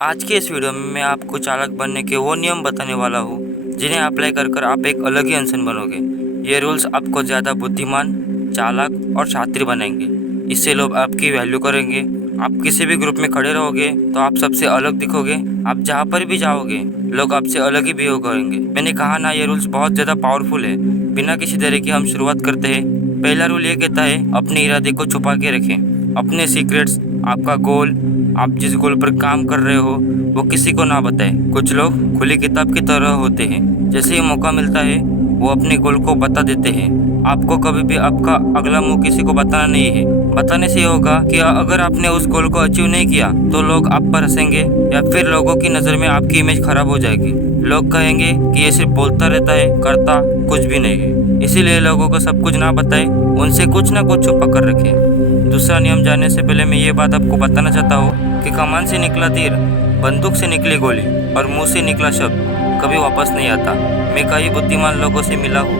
आज के इस वीडियो में मैं आपको चालक बनने के वो नियम बताने वाला हूँ जिन्हें अप्लाई कर आप एक अलग ही इंसान बनोगे। ये रूल्स आपको ज़्यादा बुद्धिमान, चालाक और शातिर बनाएंगे। इससे लोग आपकी वैल्यू करेंगे। आप किसी भी ग्रुप में खड़े रहोगे तो आप सबसे अलग दिखोगे। आप जहाँ पर भी जाओगे लोग आपसे अलग ही बिहेव करेंगे। मैंने कहा ना, ये रूल्स बहुत ज़्यादा पावरफुल है। बिना किसी तरह की हम शुरुआत करते हैं। पहला रूल ये कहता है, अपने इरादे को छुपा के रखें। अपने सीक्रेट्स, आपका गोल, आप जिस गोल पर काम कर रहे हो वो किसी को ना बताएं। कुछ लोग खुली किताब की तरह होते हैं, जैसे ही मौका मिलता है वो अपने गोल को बता देते हैं। आपको कभी भी आपका अगला मुंह किसी को बताना नहीं है। बताने से ये होगा कि अगर आपने उस गोल को अचीव नहीं किया तो लोग आप पर हंसेंगे या फिर लोगों की नज़र में आपकी इमेज खराब हो जाएगी। लोग कहेंगे कि ये सिर्फ बोलता रहता है, करता कुछ भी नहीं है। इसीलिए लोगों को सब कुछ ना बताएं, उनसे कुछ ना कुछ छुपा कर रखें। दूसरा नियम जानने से पहले मैं ये बात आपको बताना चाहता हूँ कि कमान से निकला तीर, बंदूक से निकली गोली और मुंह से निकला शब्द कभी वापस नहीं आता। मैं कई बुद्धिमान लोगों से मिला हूँ,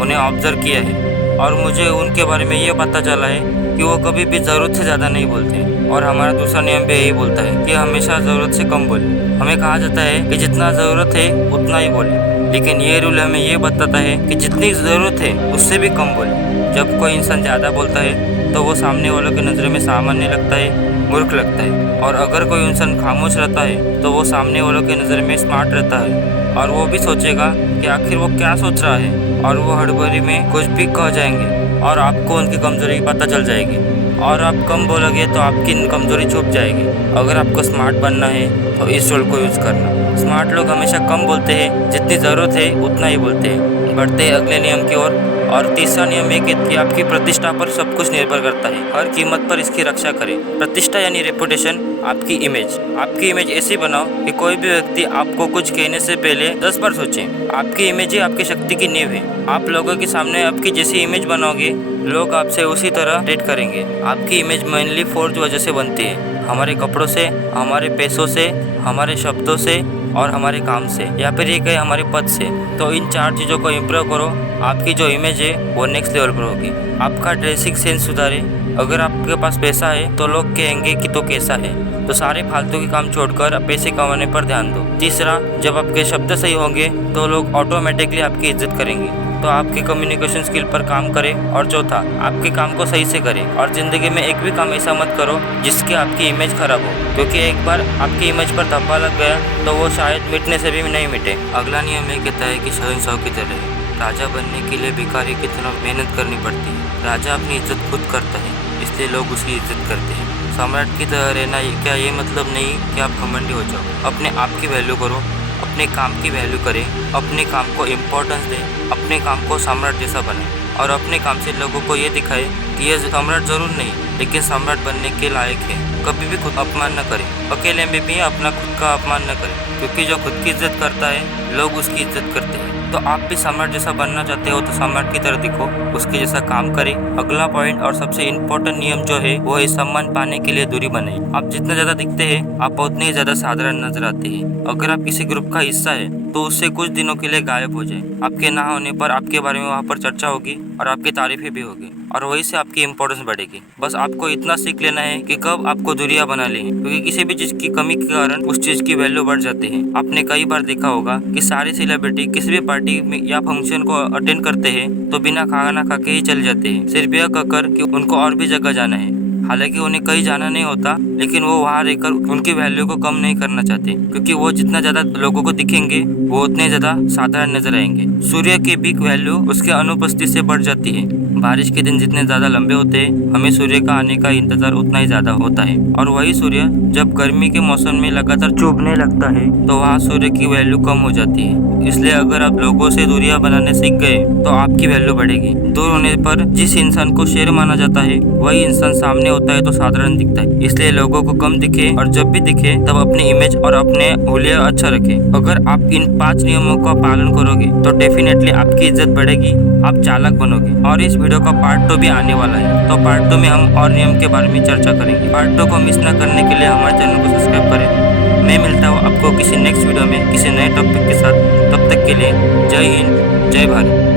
उन्हें ऑब्जर्व किया है और मुझे उनके बारे में ये पता चला है कि वो कभी भी ज़रूरत से ज़्यादा नहीं बोलते। और हमारा दूसरा नियम भी यही बोलता है कि हमेशा ज़रूरत से कम बोले। हमें कहा जाता है कि जितना ज़रूरत है उतना ही बोले, लेकिन ये रूल हमें ये बताता है कि जितनी ज़रूरत है उससे भी कम बोले। जब कोई इंसान ज़्यादा बोलता है तो वो सामने वालों की नज़र में सामान्य लगता है, मूर्ख लगता है। और अगर कोई इंसान खामोश रहता है तो वो सामने वालों की नज़र में स्मार्ट रहता है और वो भी सोचेगा कि आखिर वो क्या सोच रहा है, और वो हड़बड़ी में कुछ भी कह जाएंगे और आपको उनकी कमज़ोरी पता चल जाएगी। और आप कम बोलोगे तो आपकी कमज़ोरी छुप जाएगी। अगर आपको स्मार्ट बनना है तो इस रूल को यूज़ करना। स्मार्ट लोग हमेशा कम बोलते हैं, जितनी ज़रूरत है उतना ही बोलते हैं। बढ़ते हैं अगले नियम की ओर। और तीसरा नियम है कि आपकी प्रतिष्ठा पर सब कुछ निर्भर करता है। हर कीमत पर इसकी रक्षा करें। प्रतिष्ठा यानी रेपुटेशन, आपकी इमेज। आपकी इमेज ऐसी बनाओ कि कोई भी व्यक्ति आपको कुछ कहने से पहले 10 बार सोचे। आपकी इमेज ही आपकी शक्ति की नींव है। आप लोगों के सामने आपकी जैसी इमेज बनाओगे, लोग आपसे उसी तरह ट्रीट करेंगे। आपकी इमेज मेनली 4 वजह से बनती है, हमारे कपड़ों से, हमारे पैसों से, हमारे शब्दों से और हमारे काम से, या फिर ये कहे हमारे पद से। तो इन 4 चीज़ों को इम्प्रूव करो, आपकी जो इमेज है वो नेक्स्ट लेवल पर होगी। आपका ड्रेसिंग सेंस सुधारे। अगर आपके पास पैसा है तो लोग कहेंगे कि तो कैसा है, तो सारे फालतू के काम छोड़कर पैसे कमाने पर ध्यान दो। तीसरा, जब आपके शब्द सही होंगे तो लोग ऑटोमेटिकली आपकी इज्जत करेंगे, तो आपकी कम्युनिकेशन स्किल पर काम करें। और चौथा, आपके काम को सही से करें और ज़िंदगी में एक भी काम ऐसा मत करो जिसकी आपकी इमेज खराब हो, क्योंकि एक बार आपकी इमेज पर धब्बा लग गया तो वो शायद मिटने से भी नहीं मिटे। अगला नियम ये कहता है कि शहंशाह की तरह। राजा बनने के लिए भिखारी की तरह मेहनत करनी पड़ती है। राजा अपनी इज्जत खुद करता है, इसलिए लोग उसकी इज्जत करते हैं। सम्राट की तरह रहना क्या ये मतलब नहीं कि आप घमंडी हो जाओ। अपने आप की वैल्यू करो, अपने काम की वैल्यू करें, अपने काम को इम्पोर्टेंस दें, अपने काम को सम्राट जैसा बनाएं और अपने काम से लोगों को ये दिखाए कि ये सम्राट जरूर नहीं लेकिन सम्राट बनने के लायक है। कभी भी खुद अपमान न करें। अकेले में भी अपना खुद का अपमान न करें, क्योंकि जो खुद की इज्जत करता है लोग उसकी इज्जत करते हैं। तो आप भी सम्राट जैसा बनना चाहते हो तो सम्राट की तरह दिखो, उसके जैसा काम करें। अगला पॉइंट और सबसे इम्पोर्टेंट नियम जो है वो है सम्मान पाने के लिए दूरी बनाए। आप जितना ज़्यादा दिखते हैं आप उतने ही ज़्यादा साधारण नजर आते हैं। अगर आप किसी ग्रुप का हिस्सा है तो उससे कुछ दिनों के लिए गायब हो जाए। आपके ना होने पर आपके बारे में वहाँ पर चर्चा होगी और आपकी तारीफें भी होगी और वहीं से आपकी इम्पोर्टेंस बढ़ेगी। बस आपको इतना सीख लेना है कि कब आपको दूरियां बना ली, क्योंकि किसी भी चीज़ की कमी के कारण उस चीज़ की वैल्यू बढ़ जाती है। आपने कई बार देखा होगा कि सारे सेलिब्रिटी किसी भी पार्टी में या फंक्शन को अटेंड करते हैं तो बिना खाना खा के ही चले जाते हैं, सिर्फ यह कहकर कि उनको और भी जगह जाना है। हालांकि उन्हें कहीं जाना नहीं होता, लेकिन वो वहाँ रहकर उनकी वैल्यू को कम नहीं करना चाहते, क्योंकि वो जितना ज़्यादा लोगों को दिखेंगे वो उतने ज़्यादा साधारण नजर आएंगे। सूर्य की भी वैल्यू उसके अनुपस्थिति से बढ़ जाती है। बारिश के दिन जितने ज़्यादा लंबे होते हैं हमें सूर्य का आने का इंतजार उतना ही ज़्यादा होता है, और वही सूर्य जब गर्मी के मौसम में लगातार चुभने लगता है तो वहाँ सूर्य की वैल्यू कम हो जाती है। इसलिए अगर आप लोगों से दूरियां बनाने सीख गए तो आपकी वैल्यू बढ़ेगी। दूर होने पर जिस इंसान को शेर माना जाता है वही इंसान सामने होता है तो साधारण दिखता है। इसलिए लोगों को कम दिखे और जब भी दिखे तब अपनी इमेज और अपने हुलिया अच्छा रखे। अगर आप इन 5 नियमों का पालन करोगे तो डेफिनेटली आपकी इज्जत बढ़ेगी, आप चालाक बनोगे। और इस वीडियो का पार्ट 2 भी आने वाला है, तो पार्ट 2 में हम और नियम के बारे में चर्चा करेंगे। पार्ट 2 को मिस न करने के लिए हमारे चैनल को सब्सक्राइब करें। मैं मिलता हूँ आपको किसी नेक्स्ट वीडियो में किसी नए टॉपिक के साथ। तब तक के लिए जय हिंद, जय भारत।